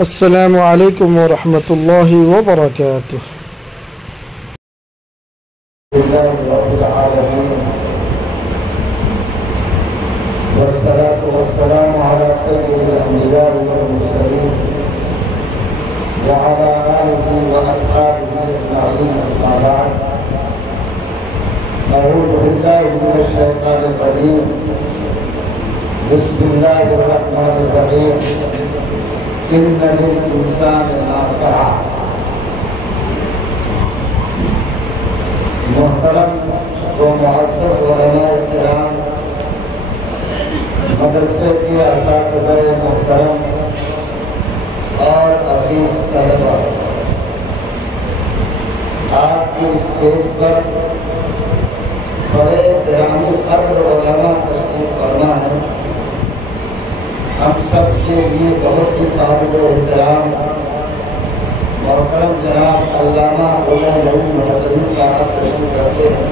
السلام علیکم ورحمۃ اللہ وبرکاتہ۔ لله رب العالمين والصلاة والسلام على سيد الأنبياء والمرسلين وعلى آله وأصحابه أجمعين أما بعد أعوذ بالله من الشيطان الرجيم بسم الله الرحمن الرحيم إن للإنسان ما سعى۔ محترم و معزز علماء کرام، مدرسے کے اساتذہ محترم اور عزیز طلبہ، آپ کی اسٹیج پر بڑے گرامی قدر علماء تشریف فرما ہے۔ ہم سب کے لیے بہت ہی قابل احترام محترم جناب علامہ غلام نعیم حسنی صاحب تشریف رکھتے ہیں۔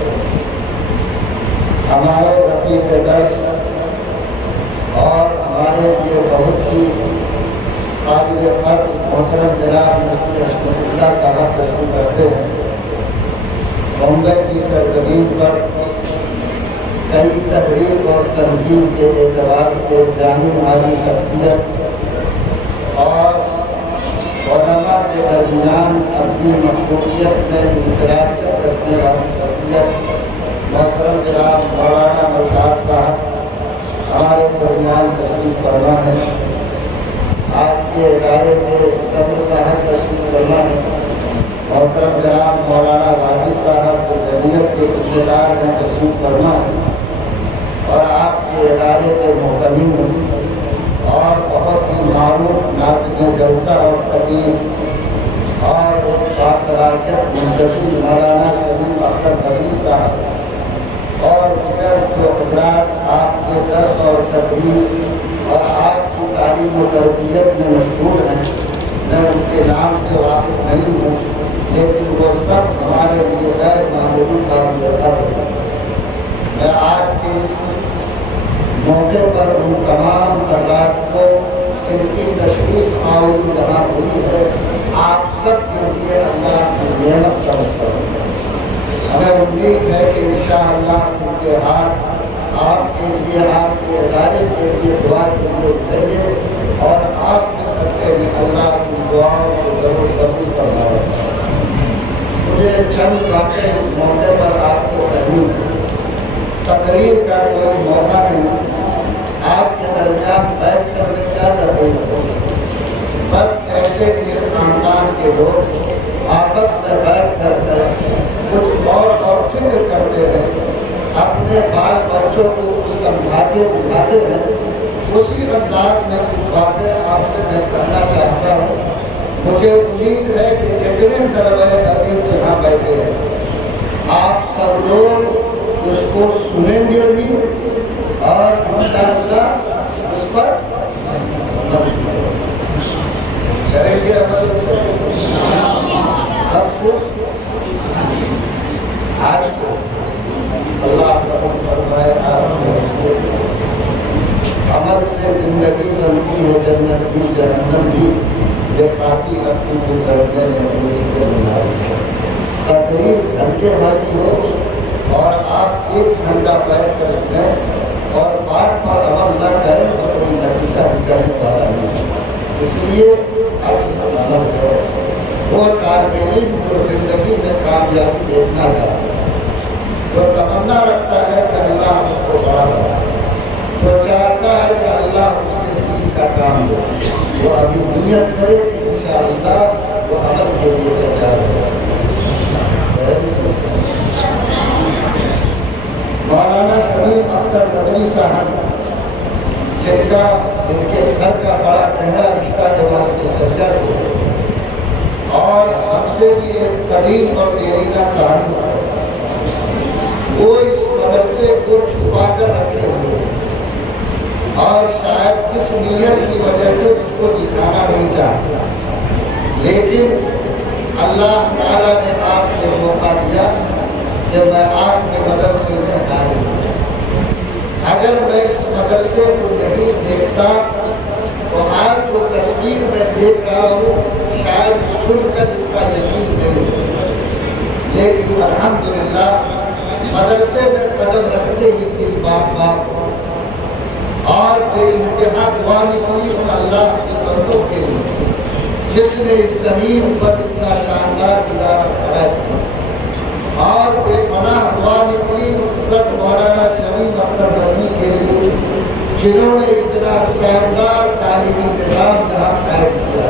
ہمارے رفیق درس اور ہمارے لیے بہت ہی قابل قدر محترم جناب مفتی حشمت اللہ صاحب تشریف رکھتے ہیں۔ بمبئی کی سرزمین پر کئی تحریک اور تنظیم کے اعتبار سے جانی مالی شخصیت اور علماء کے درمیان اپنی مقبولیت میں انفراد رکھنے والی شخصیت محترم جناب مولانا ملتاز صاحب ہمارے درمیان تشریف فرما ہے۔ آپ کے ادارے کے صدر صاحب تشریف فرما ہے۔ محترم جناب مولانا واجد صاحب کی ضروریت کے اقتدار میں تشریف فرما ہے، اور آپ کے ادارے کے محتمم اور بہت ہی معروف ناظم جلسہ اور خطیب اور ایک باصلاحیت منتظم مولانا شریف اختر نقوی صاحب اور دیگر جو حضرات آپ کے درس اور تدریس اور آپ کی تعلیم و تربیت میں مشغول ہیں، میں ان کے نام سے واقف نہیں ہوں، لیکن وہ سب ہمارے لیے غیر معمولی قابل قدر ہیں۔ میں آج کے اس موقع پر ان تمام حضرات کو جن کی تشریف آوری یہاں ہوئی ہے آپ سب کے لیے اللہ کی نعمت سمجھتا ہوں۔ ہمیں امید ہے کہ انشاءاللہ ان کے ہاتھ آپ کے لیے، آپ کے ادارے کے لیے دعا کے لیے اٹھیں گے، اور آپ کے صدقے میں اللہ کی دعاؤں کو ضرور قبول فرمائے۔ مجھے چند باتیں اس موقع پر آپ کو کہنی ہے۔ تقریر کا کوئی موقع نہیں، آپ کے درمیان بیٹھ کر میں کیا تقریر کروں، بس ایسے ایک خاندان کے لوگ آپس میں بیٹھ کر کچھ غور اور فکر کرتے ہیں، اپنے بال بچوں کو سمجھاتے بجھاتے ہیں، اسی انداز میں کچھ باتیں آپ سے میں کرنا چاہتا ہوں۔ مجھے امید ہے کہ جتنے طلبہ عزیز یہاں بیٹھے ہیں آپ سب لوگ اس کو سنیں گے بھی، اور انشاءاللہ اس پر کریں گے عمل۔ سب سے آج سے اللہ رحم فرمائے، آپ کے رشتے عمل سے زندگی بنتی ہے جنت بھی جہنم بھی، یہ خاکی اپنی زندگی میں تقریر گھنٹے بھر ہو اور آپ ایک گھنٹہ بیٹھ کر سنیں اور بات پر عمل نہ کریں تو کوئی نتیجہ نکلنے والا نہیں۔ اس لیے اصل عمل ہے وہ طالب علم جو زندگی میں کامیابی دیکھنا چاہتا ہے، جو تمنا رکھتا ہے کہ اللہ اس کو بڑا بنائے، جو چاہتا ہے کہ اللہ اس سے دین کا کام دے، وہ ابھی نیت کرے کہ انشاءاللہ وہ عمل کے لیے تیار ہے۔ مولانا شریف اختر نقوی صاحب جن کے گھر کا بڑا گہرا رشتہ جماعت شریعہ سے ہے، اور ہم سے بھی ایک قدیم اور دیرینہ تعلق ہے، وہ اس مدرسے کو چھپا کر رکھے ہوئے اور شاید کس نیت کی وجہ سے اس کو دکھانا نہیں چاہتے، لیکن اللہ تعالیٰ نے آپ کو موقع دیا کہ میں آپ کے مدرسے میں حاضر ہوں۔ اگر میں اس مدرسے کو نہیں دیکھتا تو آج جو تصویر میں دیکھ رہا ہوں شاید سن کر اس کا یقین نہیں ہو، لیکن الحمدللہ مدرسے میں قدم رکھتے ہی دل باغ باغ اور بے انتہا دعا نکلی اللہ کی بندوں کے لیے جس نے اس زمین پر اتنا شاندار ادارہ کھڑا کیا، اور بے پناہ دعا نکلی حضرت مولانا شمیم اختر ندوی کے لیے جنہوں نے اتنا شاندار تعلیمی نظام یہاں قائم کیا۔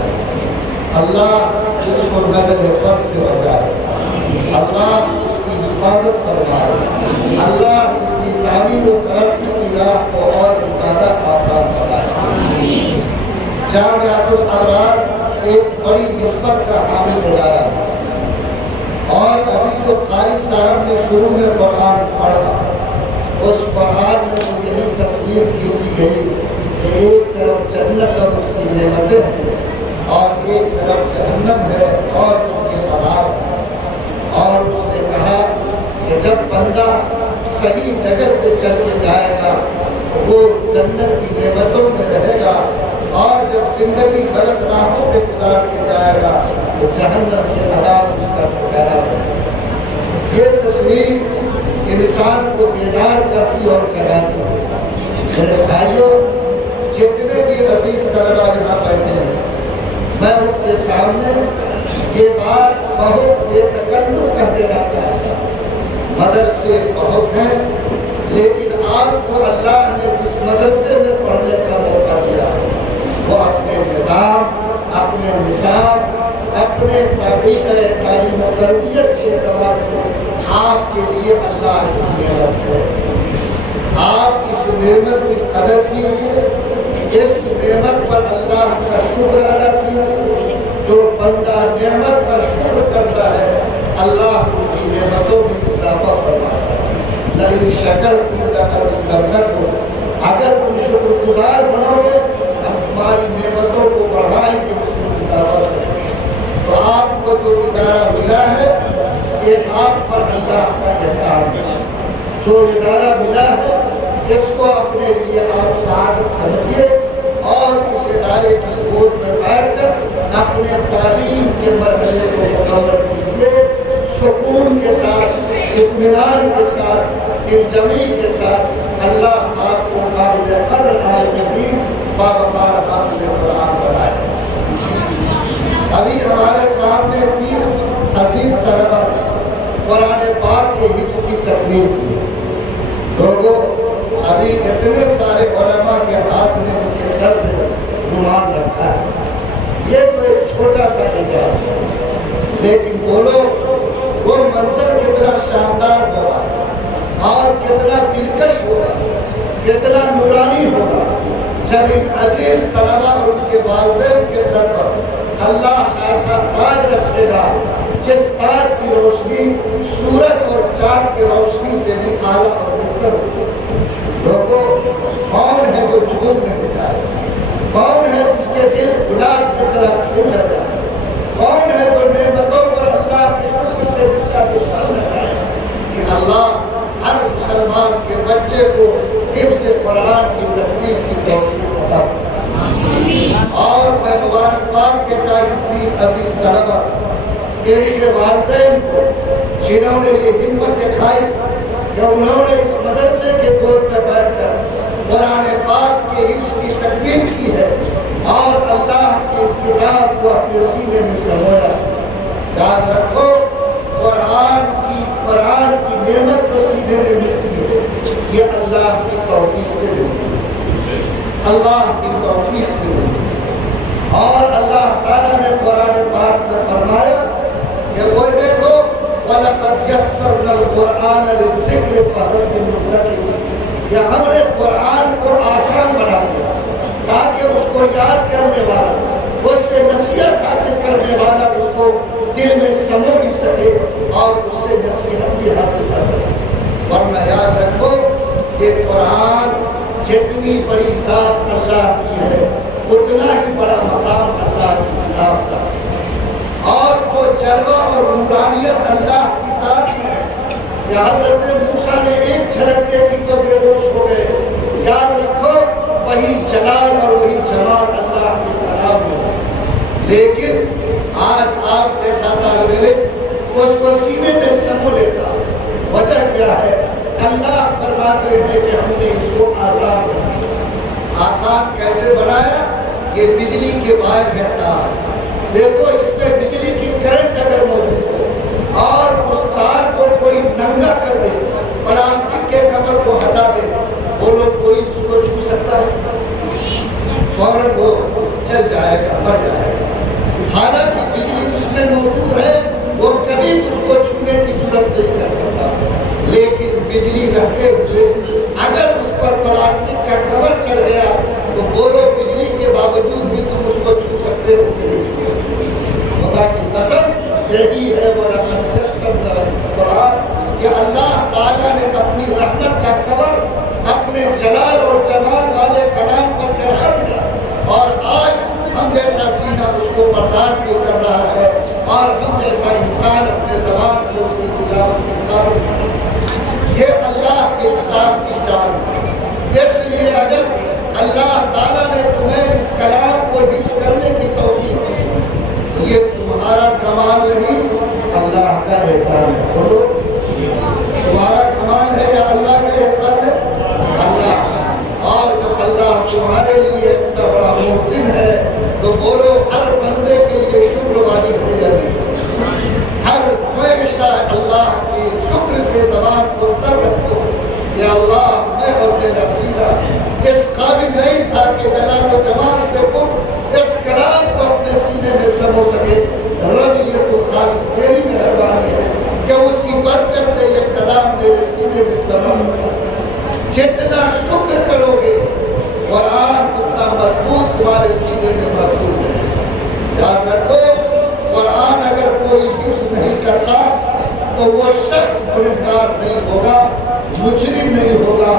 اللہ اس کو نظر بد سے بچائے، اللہ اس کی حفاظت فرمائے، اللہ اس کی تعمیر و ترقی کی راہ کو اور بھی زیادہ آسان بنائے۔ جامعۃ الابرار ایک بڑی نسبت کا حامل ادارہ ہے، اور ابھی جو قاری صاحب نے شروع میں قرآن پڑھا اس قرآن میں تو یہی تصویر کھینچی گئی کہ ایک طرف جنت اور اس کی نعمتیں ہیں اور ایک طرف جہنم ہے اور اس کے عذاب ہے، اور اس نے کہا کہ جب بندہ صحیح جگہ پہ چل کے جائے گا وہ جنت کی نعمتوں میں رہے گا، اور جب زندگی غلط راہوں پہ گزار کے جائے گا تو جہنم کے عذاب اس کا ٹھکانہ ہے۔ یہ تصویر انسان کو بیدار کرتی اور جگاتی ہے۔ میرے بھائیوں، جتنے بھی عزیز طلباء یہاں بیٹھے ہیں، میں ان کے سامنے یہ بات بہت بے تکلف کر دینا چاہتا ہوں، مدرسے بہت ہیں لیکن آپ کو اللہ نے جس مدرسے میں پڑھنے کا موقع دیا وہ اپنے نظام، اپنے نصاب، اپنے طریقۂ تعلیم و تربیت کے اعتبار سے آپ کے لیے اللہ کی نعمت ہے۔ آپ اس نعمت کی قدر کیجیے، اس نعمت پر اللہ کا شکر ادا کیجیے۔ جو بندہ نعمت پر شکر کرتا ہے اللہ اس کی نعمتوں میں اضافہ فرماتا ہے۔ لئن شکرتم لأزیدنکم، اگر تم شکر گزار بنو گے ہم تمہاری نعمتوں کو بڑھائیں گے، اس میں اضافہ کریں گے۔ تو آپ کو جو ادارہ ملا ہے یہ آپ پر اللہ کا احسان ہے۔ جو ادارہ ملا ہے اس کو اپنے لیے آپ سعادت سمجھیے اور اس ادارے کی گود میں بیٹھ کر اپنے تعلیم کے مرحلے کو مکمل کیجیے، سکون کے ساتھ، اطمینان کے ساتھ، الجمی کے ساتھ۔ اللہ آپ کو قابل قدر عالم دین باوقار حافظ قرآن بنائے۔ ابھی ہمارے سامنے تین عزیز طلباء قرآن پاک کے حفظ کی تکمیل کی۔ لوگوں، ابھی اتنے سارے علماء کے ہاتھ میں ان کے سر پہ رومال رکھا ہے، یہ تو ایک چھوٹا سا اعجاز ہے، لیکن بولو وہ منظر کتنا شاندار ہوگا اور کتنا دلکش ہوگا، کتنا نورانی ہوگا جب ان عزیز طلباء اور ان کے والدین کے سر پر اللہ ایسا تاج رکھے گا جس تاج کی روشنی سورج اور چاند کی روشنی سے بھی اعلیٰ اور بہتر ہوگی۔ لوگوں، کون ہے جو جھوم نہیں جائے؟ کون ہے جس کے دل گلاب کی طرح کھل رہا ہے؟ کون ہے جو نعمتوں پر اللہ کے شکر سے جس کا دل بھر رہا ہے؟ کہ اللہ ہر مسلمان کے بچے کو حفظ قرآن کی تکمیل کی توفیق عطا فرمائے۔ اور میں مبارکباد کہتا ہوں عزیز طلباء، ان کے والدین کو جنہوں نے یہ ہمت دکھائی کہ انہوں نے اس مدرسے کے گود میں بیٹھ کر قرآن پاک کے حفظ کی تکمیل کی ہے اور اللہ کی اس کتاب کو اپنے سینے میں سمویا۔ یاد رکھو، قرآن کی نعمت جو سینے میں ملتی ہے یہ اللہ کی توفیق سے ملتی ہے، اللہ کی توفیق سے ملتی ہے۔ اور اللہ تعالیٰ نے قرآن پاک میں فرمایا کہ وہ دیکھو وَلَقَدْ يَسَّرْنَا الْقُرْآنَ لِلذِّكْرِ فَهَلْ مِن مُدَّكِرٍ، کہ ہم نے قرآن کو آسان بنا دیا تاکہ اس کو یاد کرنے والا، اس سے نصیحت حاصل کرنے والا اس کو دل میں سمو بھی سکے اور اس سے نصیحت بھی حاصل کر سکے۔ ورنہ یاد رکھو کہ قرآن جتنی بڑی ذات اللہ کی ہے اتنا ہی بڑا مقام اللہ کی خلاف کا، اور جو جلوہ اور نورانیت اللہ کی ذات ہے کہ حضرت موسیٰ نے ایک جھلک دیکھی تو بے ہوش ہو گئے۔ یاد رکھو وہی جلال اور وہی جمال اللہ لیکن آج آپ جیسا طالب علم اس کو سینے میں سمو لیتا. وجہ کیا ہے؟ اللہ فرماتے ہیں کہ ہم نے اس کو آسان کیسے بنایا؟ کہ بجلی کے باہر رہتا. دیکھو اس پہ بجلی کی کرنٹ اگر موجود ہو اور اس تار کو کوئی ننگا کر دے, پلاسٹک کے کور کو ہٹا دے, بولو کوئی اس کو چھو سکتا ہے؟ فوراً وہ چل جائے گا, مر جائے گا. حالانکہ بجلی اس میں موجود ہے, وہ کبھی اس کو چھونے کی ضرورت نہیں کر سکتا. لیکن بجلی رہتے ہوئے اگر اس پر پلاسٹک کا کور چڑھ گیا تو بولو بجلی کے باوجود بھی تم اس کو چھو سکتے ہو کہ نہیں چھو سکتے؟ خدا کی قسم یہی ہے وہ رحمت کہ اللہ تعالیٰ نے اپنی رحمت کا کور اپنے جلال اور جمال والے کلام پر چڑھا دیا, اور آج ہم جیسا سینہ اس کو برداشت بھی کر رہا ہے, اور ہم جیسا انسان اپنے زبان سے اس کی تلاوت کی قابل ہے. یہ اللہ کے کتاب کی جان ہے. اس لیے اگر اللہ تعالیٰ نے تمہیں اس کلام کو حفظ کرنے کی توفیق دی, یہ تمہارا کمال نہیں, اللہ کا احسان ہے. بولو تمہارا کمال ہے یا اللہ کا احسان ہے؟ اللہ. اور جب اللہ تمہارے لیے اتنا بڑا محسن ہے تو بولو ہر بندے کے لیے شکر والی ہے یا نہیں؟ ہر ہمیشہ اللہ کی شکر سے زبان کو تر رکھو کہ اللہ میں اور میرا سینہ اس قابل نہیں تھا کہ جلال و جمال سے پھر اس کلام کو اپنے سینے میں سمو سکے. رب یہ تو خالص تیری مہربانی ہے کہ اس کی برکت سے یہ کلام میرے سینے میں سما ہوا. جتنا شکر کرو گے قرآن اتنا مضبوط تمہارے سینے میں محفوظ ہے. یاد رکھو قرآن اگر کوئی حفظ نہیں کرتا تو وہ شخص گنہگار نہیں ہوگا, مجرم نہیں ہوگا,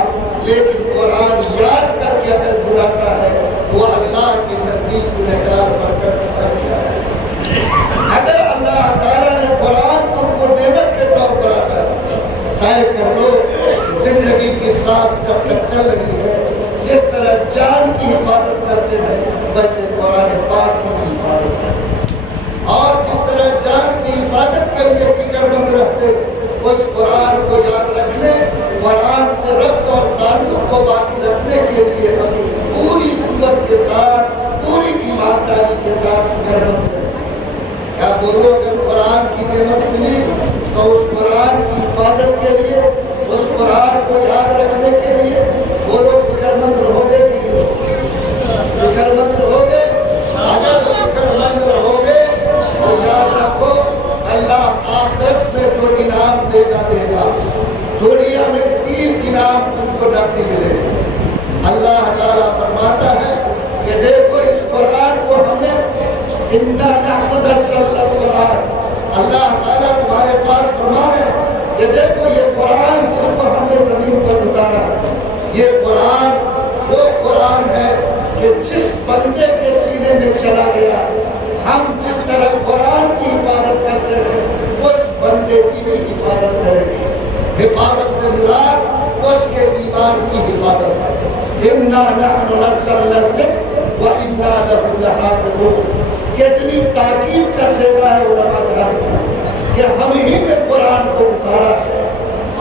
لیکن قرآن یاد کر کے اگر بلاتا ہے وہ اللہ کے نزدیک گنہگار برکت کر دیا ہے. اگر اللہ تعالیٰ نے قرآن کو نعمت کے طور پر عطا طے کر لو, زندگی کے ساتھ جب تک چل رہی ہے جس طرح جان کی حفاظت کرتے ہیں ویسے قرآن پاک کی بھی حفاظت کرتے ہیں, اور جس طرح جان کی حفاظت کے لیے فکر مند رہتے اس قرآن کو یاد رکھنے, قرآن سے ربط اور تعلق کو باقی رکھنے کے لیے ہم پوری قوت کے ساتھ, پوری ایمانداری کے ساتھ فکر مند رہتے. کیا بولو اگر قرآن کی نعمت ملی تو اس قرآن کی حفاظت کے لیے, اس قرآن کو یاد رکھنے کے لیے بولو فکر مند رہو گے کہ نہیں؟ فکر مند رہو گے. اگر فکر مند رہو گے تو یاد رکھو اللہ آخرت میں جو انعام دے گا, دنیا میں 3 انعام تم کو نقدی ملے گا. اللہ تعالیٰ فرماتا ہے کہ دیکھو اس قرآن کو ہمیں اِنَّا نَحْنُ نَزَّلْنَا الْقُرْآنَ, اللہ تعالیٰ تمہارے پاس فرما ہے کہ دیکھو یہ قرآن جس کو ہم نے زمین پر اتارا, یہ قرآن وہ قرآن ہے کہ جس بندے کے سینے میں چلا گیا, ہم جس طرح قرآن کی حفاظت کرتے ہیں اس بندے کی بھی حفاظت کریں گے. حفاظت سے مراد اس کے ایمان کی حفاظت ہے. اِنَّا نَحْنُ نَزَّلْنَا الذِّکْرَ وَإِنَّا لَهُ لَحَافِظُونَ. کتنی تاکید کا صیغہ ہے علماء کرام کہ ہم ہی نے قرآن کو اتارا ہے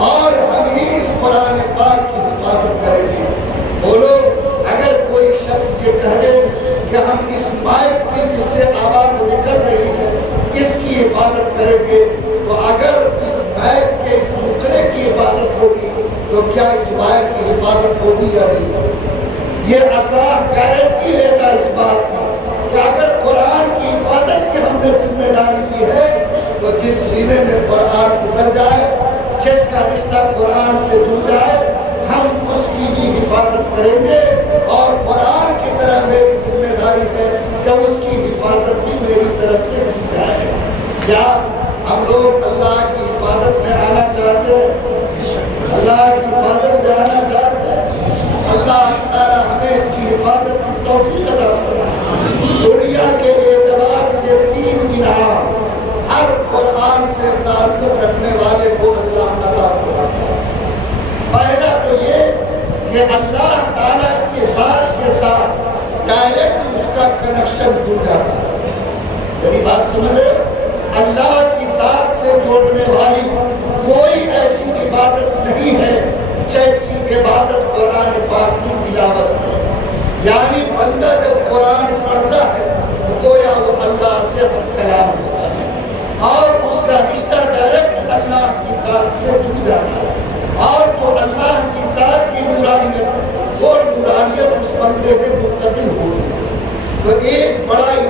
اور ہم ہی اس قرآن پاک کی حفاظت کریں گے. بولو اگر کوئی شخص یہ کہہ دے کہ ہم اس مائک کی جس سے آواز نکل رہی ہے اس کی حفاظت کریں گے, تو اگر اس مائک کے اس مطلع کی حفاظت ہوگی تو کیا اس مائک کی حفاظت ہوگی یا نہیں؟ یہ اللہ گارنٹی لیتا اس بات کی کہ اگر قرآن کی حفاظت کی ہم نے ذمہ داری لی ہے تو جس سینے میں قرآن اتر جائے, جس کا رشتہ قرآن سے جڑ جائے, ہم اس کی بھی حفاظت کریں گے. اور قرآن کی طرح میری ذمہ داری ہے کہ اس کی حفاظت بھی میری طرف سے کی جائے. کیا ہم لوگ اللہ کی حفاظت میں آنا چاہتے ہیں؟ اللہ کی حفاظت میں آنا چاہتے ہیں؟ اللہ تعالیٰ ہمیں اس کی حفاظت کی توفیق عطا فرمائے. دنیا کے اعتبار سے 3 انعام ہر قرآن سے تعلق رکھنے والے کو اللہ عطا فرماتا ہے. پہلا تو یہ کہ اللہ تعالیٰ کے ذات کے ساتھ ڈائریکٹ اس کا کنیکشن جڑ جاتا ہے.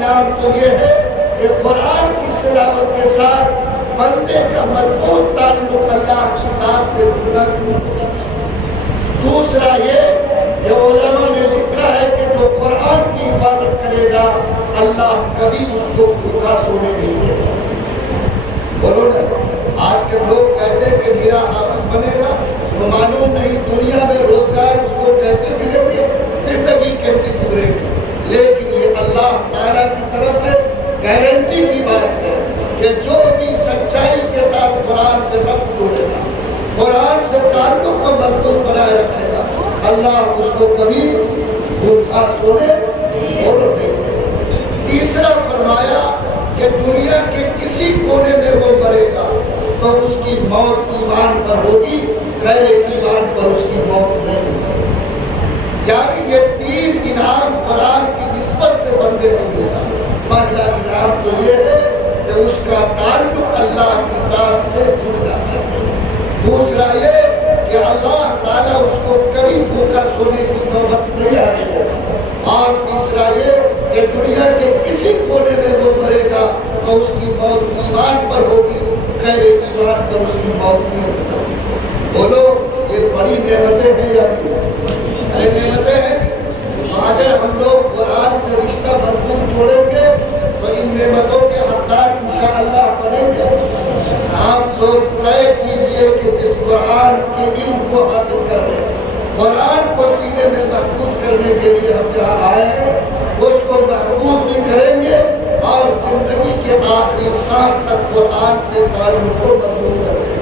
انعام تو یہ ہے کہ قرآن کی تلاوت کے ساتھ بندے کا مضبوط تعلق اللہ کی ذات سے جڑا ہے۔ دوسرا یہ کہ علماء نے لکھا ہے کہ جو قرآن کی حفاظت کرے گا اللہ کبھی اس کو بھوکا سونے نہیں دے گا۔ بولو نا، آج کے لوگ کہتے ہیں کہ میرا حافظ بنے گا تو معلوم نہیں دنیا میں روزگار اس کو کیسے ملے گے، زندگی کیسے گزرے گی، لیکن یہ اللہ تعالیٰ کی طرف سے گارنٹی کی بات ہے کہ جو بھی سچائی کے ساتھ قرآن سے ربط جوڑے گا، قرآن سے تعلق کو مضبوط بنائے رکھے گا، اللہ اس کو کبھی بھوکا سونے اور نہیں دے گا۔ تیسرا فرمایا کہ دنیا کے کسی کونے میں وہ مرے گا تو اس کی موت ایمان پر ہوگی، غیر ایمان پر اس کی موت نہیں ہو سکتی۔ یعنی یہ تین انعام قرآن کی نسبت سے بندے کو ملتا۔ پہلا انعام تو یہ ہے کہ اس کا تعلق اللہ کی ذات سے جڑ جاتا ہے۔ دوسرا یہ کہ اللہ تعالیٰ اس کو کبھی بھوکا سونے کی نوبت نہیں آنے دیتا۔ اور تیسرا یہ کہ دنیا کے کسی کونے میں وہ مرے گا تو اس کی موت ایمان پر ہوگی، غیر ایمان پر اس کی موت نہیں ہوگی۔ بولو یہ بڑی نعمتیں ہیں یا نہیں؟ نعمتیں ہیں۔ اگر ہم لوگ قرآن سے رشتہ مضبوط جوڑیں گے تو ان نعمتوں کے حقدار انشاءاللہ بنیں گے۔ آپ لوگ طے کیجئے کہ جس قرآن کے علم کو حاصل کر لیں، قرآن کو سینے میں محفوظ کرنے کے لیے ہم یہاں آئے ہیں، اس کو محفوظ بھی کریں گے اور زندگی کے آخری سانس تک قرآن سے تعلق کو مضبوط کریں گے۔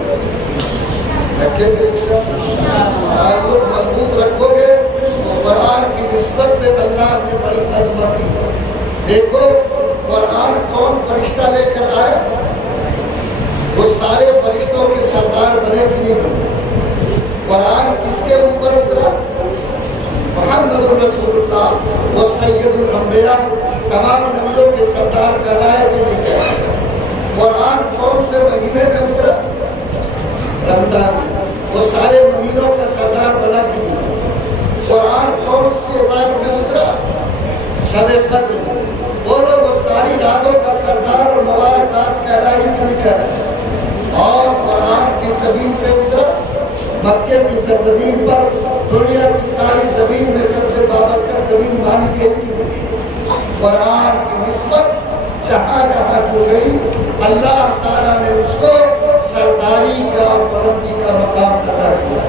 تعلق مضبوط رکھو گے تو قرآن کی نسبت میں اللہ نے بڑی عظمت دی۔ دیکھو قرآن کون فرشتہ لے کر آئے؟ وہ سارے فرشتوں کے سردار بنے کہ نہیں بنے؟ قرآن کس کے اوپر اترا؟ محمد رسول اللہ وہ سید الانبیاء، تمام نبیوں کے سردار کہلائے کہ نہیں؟ قرآن کون سے مہینے میں اترا؟ رمضان۔ وہ سارے مہینوں کا سردار بنا کہ نہیں؟ قرآن کون سے رات میں اترا؟ شب قدر۔ بولو وہ ساری راتوں کا سردار اور مبارک رات کہلائی کہ نہیں کہلائی؟ اور قرآن کی زمین پہ اترا، مکے کی سرزمین پر، دنیا کی ساری زمین میں سب سے بابرکت زمین مانی گئی۔ قرآن کی نسبت جہاں جہاں ہو گئی اللہ تعالیٰ نے اس کو سرداری کا اور بلندی کا مقام عطا کیا۔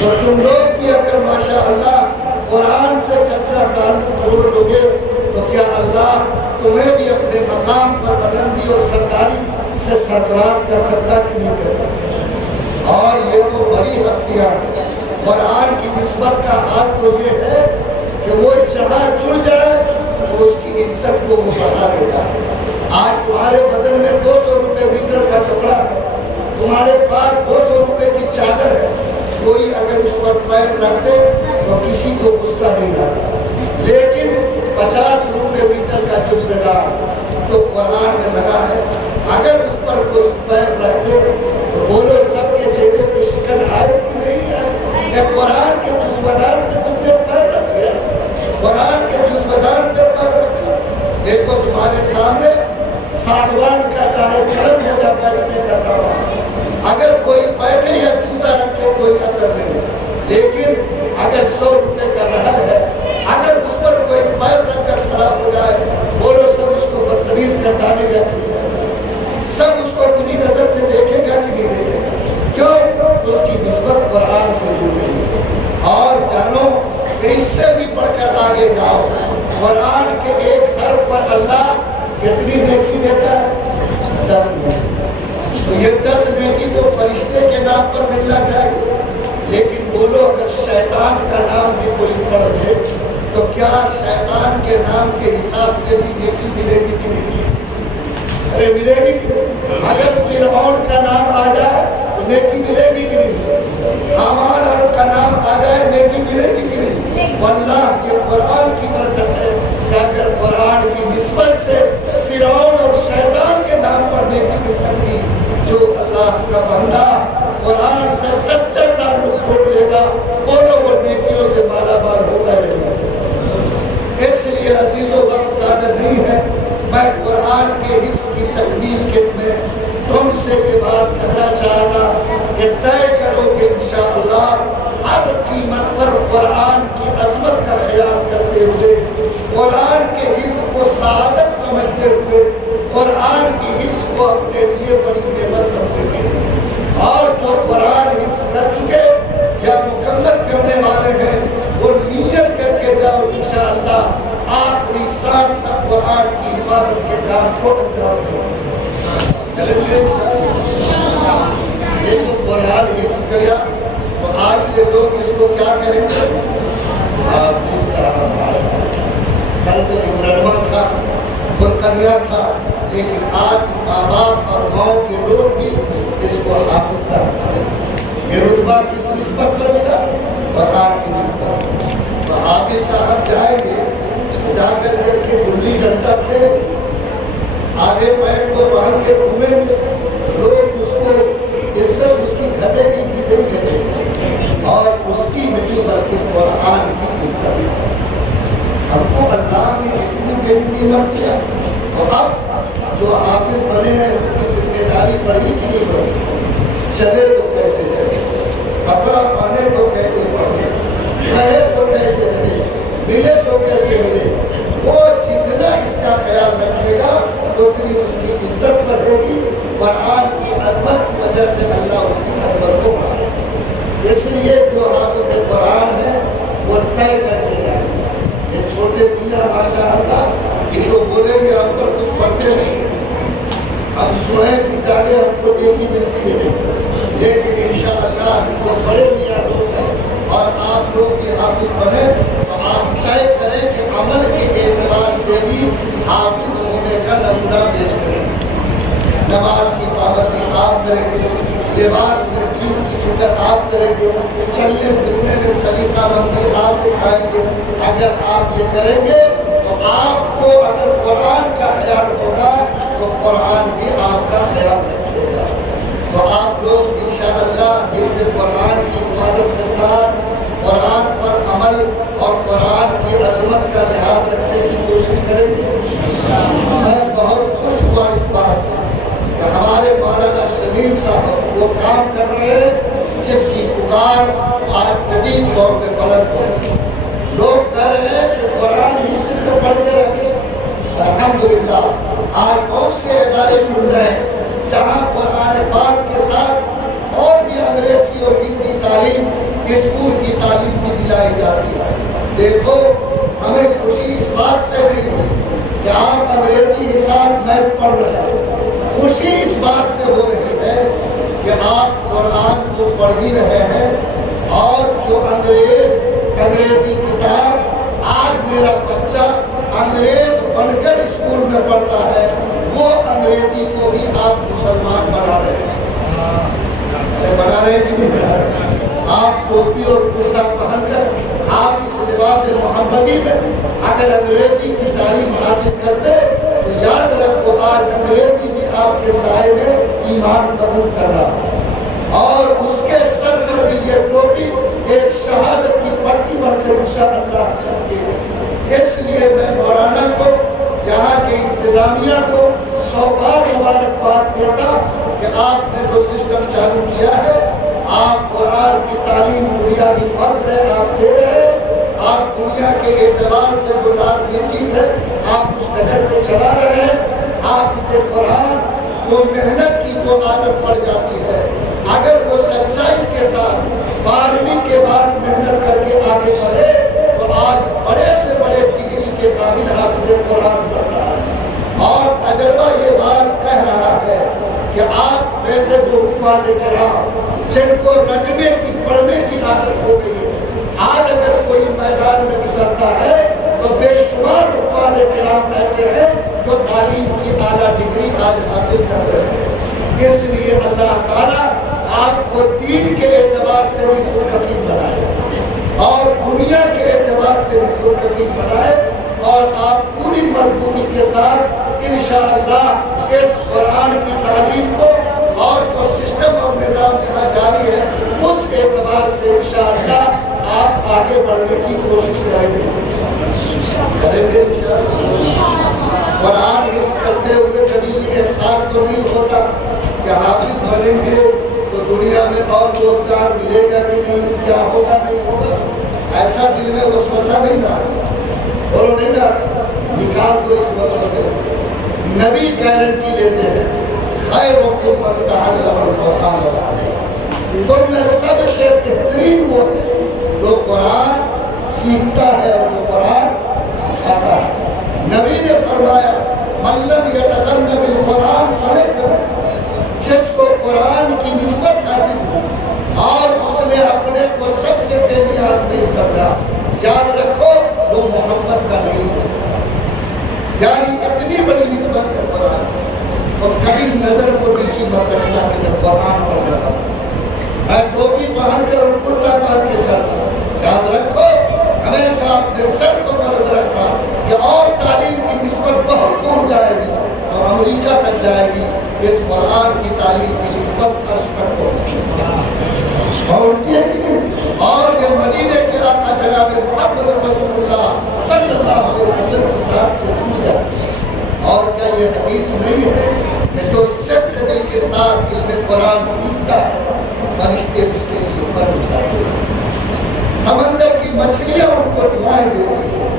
تو تم لوگ بھی اگر ماشاءاللہ قرآن سے سچا تعلق جوڑ لو گے تو کیا اللہ تمہیں بھی اپنے مقام پر بلندی اور سرداری سے سرفراز کر سکتا کہ نہیں کر سکتا؟ اور یہ تو بڑی ہستیاں ہیں۔ قرآن کی نسبت کا حال تو یہ ہے کہ وہ جہاں جڑ جائے تو اس کی عزت کو وہ بڑھا دیتا ہے۔ آج تمہارے بدن میں 200 روپے میٹر کا کپڑا ہے، تمہارے پاس 200 روپے کی چادر ہے، کوئی اگر اس پر پیر رکھ دے تو کسی کو غصہ نہیں آتا، لیکن 50 روپے میٹر کا جزو دار تو قرآن میں لگا ہے، اگر اس پر کوئی پیر رکھ دے تو بولو سب کے چہرے پہ شکن آئے کہ نہیں آئے؟ کہ قرآن کے جزو دار پہ تم نے پیر رکھ دیا، قرآن کے جزو دار پہ پیر رکھ دیا۔ دیکھو تمہارے سامنے ساگوان کا چاہے چھڑن ہو جا بیٹھنے کا سامان، اگر کوئی بیٹھے یا جوتا رکھے کوئی اثر نہیں، لیکن اگر 100 روپے کا رہل ہے، اگر اس پر کوئی پیر رکھ کر کھڑا ہو جائے بولو سب اس کو بدتمیز کر ڈالے گا، سب اس کو اپنی نظر سے دیکھے گا کہ نہیں دیکھے گا؟ کیوں؟ اس کی نسبت قرآن سے جڑ گئی۔ اور جانو کہ اس سے بھی بڑھ کر آگے جاؤ، قرآن کے ایک حرف پر اللہ کتنی نیکی دیتا ہے؟ 10 نیکی۔ تو یہ 10 نیکی تو فرشتے کے نام پر ملنا چاہیے، لیکن بولو اگر شیطان کا نام بھی کوئی پڑھ دے تو کیا شیطان کے نام کے حساب سے بھی نیکی ملے گی کہ نہیں؟ ارے ملے گی کہ نہیں؟ اگر فرعون کا نام آ جائے تو نیکی ملے گی کہ نہیں؟ حامان کا نام آ جائے نیکی ملے گی کہ نہیں؟ واللہ یہ قرآن کی برکت ہے کہ اگر قرآن کی نسبت سے فرعون اور شیطان کے نام پر نیکی مل سکتی، جو اللہ کا بندہ قرآن سے سچا تعلق جوڑ لے گا بولو وہ نیکیوں سے مالا مال ہوگا۔ اس لیے عزیزوں وقت زیادہ نہیں ہے، قرآن کی عظمت کا خیال کرتے ہوئے، قرآن کے حفظ کو سعادت سمجھتے ہوئے، قرآن کی حفظ کو اپنے لیے بڑی نعمت سمجھتے ہوئے، اور جو قرآن حفظ کر چکے یا مکمل کرنے والے ہیں وہ نیت کر کے جاؤ انشاءاللہ آخری سانس تک قرآن کی حفاظت کے کام کو انجام دو۔ یہ جو قرآن حفظ کیا تو آج سے لوگ اس کو کیا کہیں گے؟ حافظ صاحب۔ کل تو ابراہیمہ تھا، برقنیہ تھا، لیکن آج ماں باپ اور گاؤں کے لوگ بھی اس کو حافظ صاحب کہیں۔ یہ رتبہ کس نسبت پر ملا؟ قرآن کی نسبت۔ تو حافظ صاحب جائیں گے، جا کر کے گلی ڈنڈا کھیلیں گے، آدھے پیر کو پہن کے گھومیں گے، لوگ اس کو عزت اس کی گھٹے کی نہیں گھٹے اور اس کی نہیں بلکہ قرآن کی عزت۔ ہم کو اللہ نے اتنی نعمت دیا، تو اب جو حافظ بنے ہیں ان کی ذمہ داری پڑی کہ نہیں پڑی؟ چلے تو کیسے چلے، کپڑا پہنے تو کیسے پہنے، کھائے تو کیسے رہے، ملے تو کیسے ملے، وہ جتنا اس کا خیال رکھے گا اتنی اس کی عزت بڑھے گی، قرآن کی عظمت کی وجہ سے اللہ اس کی عظمت کو بڑھائے۔ اس لیے جو حافظ قرآن ہے وہ طے کر کے جائے۔ یہ چھوٹے میاں ماشاءاللہ یہ تو بولیں گے ہم پر کچھ فرضے نہیں، ہم سوئیں کی جانے ہم کو دیکھی ملتی ہے، لیکن انشاءاللہ جو بڑے میاں لوگ ہیں اور آپ لوگ بھی حافظ بنے تو آپ طے کریں کہ عمل کے اعتبار سے بھی حافظ ہونے کا نمونہ پیش کریں۔ نماز کی پابندی آپ کریں گے، لباس میں دین کی فکر آپ کریں گے، چلنے پھرنے میں سلیقہ مندی آپ دکھائیں گے۔ اگر آپ یہ کریں گے تو آپ کو اگر قرآن کا خیال ہوگا تو قرآن بھی آپ کا خیال رکھے گا۔ تو آپ لوگ انشاءاللہ حفظ قرآن کی حفاظت کے ساتھ قرآن پر عمل اور قرآن کی عظمت کا لحاظ رکھنے کی کوشش کریں گے۔ میں بہت خوش ہوا اس بات سے کہ ہمارے مولانا شمیم صاحب وہ کام کر رہے ہیں جس کی پکار آج جدید دور میں بلند ہے۔ لوگ کہہ رہے ہیں کہ قرآن ہی صرف پڑھ کے رکھے، الحمدللہ آج بہت سے ادارے کھل رہے ہیں جہاں قرآن پاک کے ساتھ اور بھی انگریزی اور ہندی تعلیم، اسکول کی تعلیم بھی دلائی جاتی ہے۔ دیکھو ہمیں خوشی اس بات سے نہیں ہوئی کہ آپ انگریزی حساب میتھ پڑھ رہے ہیں، خوشی اس بات سے ہو رہی ہے کہ آپ قرآن کو پڑھ ہی رہے ہیں، اور جو انگریزی کتاب آج میرا بچہ انگریز بن کر اسکول میں پڑھتا ہے وہ انگریزی کو بھی آپ مسلمان بنا رہے ہیں۔ بنا رہے ہیں کہ نہیں بنا رہے؟ آپ ٹوپی اور کرتا پہن کر آپ اس لباس محمدی میں اگر انگریزی کی تعلیم حاصل کرتے تو یاد رکھو آج انگریزی بھی آپ کے سائے میں ایمان قبول کر رہا ہے، اور اس کے سر پر بھی یہ ٹوپی ایک شہادت کی پٹی بن کر انشاءاللہ چلتی ہے۔ اس لیے میں مولانا کو، یہاں کی انتظامیہ کو 100 بار مبارکباد دیتا کہ آپ نے جو سسٹم چالو کیا ہے، آپ قرآن کی تعلیم بنیادی فرض ہے آپ دے رہے ہیں، آپ دنیا کے اعتبار سے جو لازمی چیز ہے آپ اس قدر پہ چلا رہے ہیں۔ حافظ قرآن کو محنت کی جو عادت پڑ جاتی ہے، اگر وہ سچائی کے ساتھ 12ویں کے بعد محنت کر کے آگے بڑھے تو آج بڑے سے بڑے ڈگری کے قابل حافظ قرآن بن رہا ہے۔ اور تجربہ یہ بات کہہ رہا ہے کہ آپ ویسے جو حفاظ کرام جن کو رٹنے کی پڑھنے کی عادت ہو گئی ہے، آج اگر کوئی میدان میں گزرتا ہے تو بے شمار حفاظ کرام ایسے ہیں جو تعلیم کی اعلیٰ ڈگری آج حاصل کر رہے ہیں۔ اس لیے اللہ تعالیٰ آپ کو دین کے اعتبار سے بھی خود کفیل بنائے اور دنیا کے اعتبار سے بھی خود کفیل بنائے، اور آپ پوری مضبوطی کے ساتھ انشاءاللہ اس قرآن کی تعلیم کو اور جو سسٹم اور نظام یہاں جاری ہے اس اعتبار سے انشاءاللہ آپ آگے بڑھنے کی کوشش کریں گے قرآن حفظ کرتے ہوئے کبھی یہ احساس تو نہیں ہوتا کہ حافظ بنیں گے تو دنیا میں اور روزگار ملے گا کہ نہیں، کیا ہوگا نہیں ہوگا، ایسا دل میں وسوسہ نہیں رہا، بولو نہیں رہا، نکال دو اس وسوسے۔ نبی گارنٹی لیتے ہیں خیرکم من تعلم القرآن والعلم، تم میں سب سے بہترین وہ ہے جو قرآن سیکھتا ہے اور جو قرآن سکھاتا ہے۔ نبی نے فرمایا من لم یتغن بالقرآن فلیس منہ، جس کو قرآن کی نسبت حاصل ہو اور اس نے اپنے کو سب سے بے نیاز نہیں سمجھا، یاد رکھو وہ محمد کا نہیں ہو سکتا۔ یعنی اتنی بڑی نسبت ہے قرآن، اور کبھی نظر کو نیچی مت رکھنا کہ جب قرآن پڑھ جاتا میں ٹوپی پہن کر اور کرتا پہن کے چلتا، یاد رکھو ہمیشہ اپنے سر کو فرض رکھنا کہ اور تعلیم کی نسبت بہت دور جائے گی اور امریکہ تک جائے گی، اس قرآن کی تعلیم کی نسبت عرش تک پہنچتی ہے کہ نہیں؟ اور یہ مدینے کے آقا جناب محمد رسول اللہ صلی اللہ علیہ وسلم کے ساتھ سے جڑ جاتی ہے۔ اور کیا یہ حدیث نہیں ہے کہ جو صدق دل کے ساتھ علم قرآن سیکھتا ہے فرشتے اس کے لیے پر اٹھاتے ہیں، سمندر کی مچھلیاں ان کو دعائیں دیتی ہیں،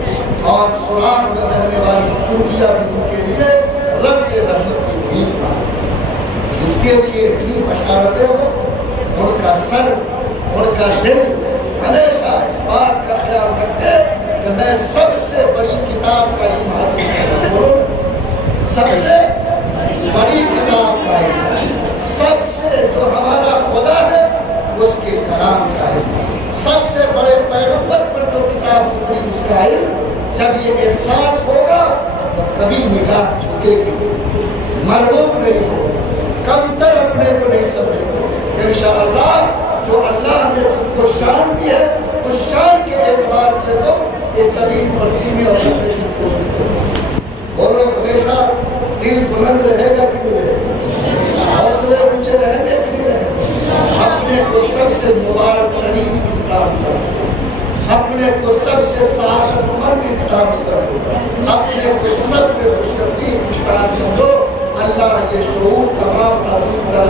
اور سوراخ میں رہنے والی چونٹیاں بھی ان کے لیے رب سے رحمت کی بھیک جس کے لیے اتنی بشارتیں ہو، ان کا سر ان کا دل ہمیشہ اس بات کا خیال رکھے کہ میں سب سے بڑی کتاب کا علم حاصل کروں، سب سے بڑی کتاب کا علم، سب سے جو ہمارا خدا ہے اس کے کلام کا علم، سب سے بڑے پیغمبر پر جو کتاب اتری اس کا علم، جب یہ احساس ہوگا تو کبھی نگاہ جھکے گی، مرغوب نہیں ہوگا، کمتر اپنے کو نہیں سمجھے گا۔ انشاءاللہ جو اللہ نے تم کو شان دی ہے اس شان کے اعتبار سے تم یہ زمین پر جینے اور رہنے کی کوشش کرو۔ بولو ہمیشہ دل بلند رہے گا کہ نہیں رہے گا، حوصلے اونچے رہیں گے کہ نہیں رہیں گے، اپنے کو سب سے مبارک ترین انسان سمجھو، اپنے کو سب سے سعادت مند انسان سمجھو، اپنے کو سب سے خوش نصیب انسان سمجھو۔ اللہ یہ شعور تمام کا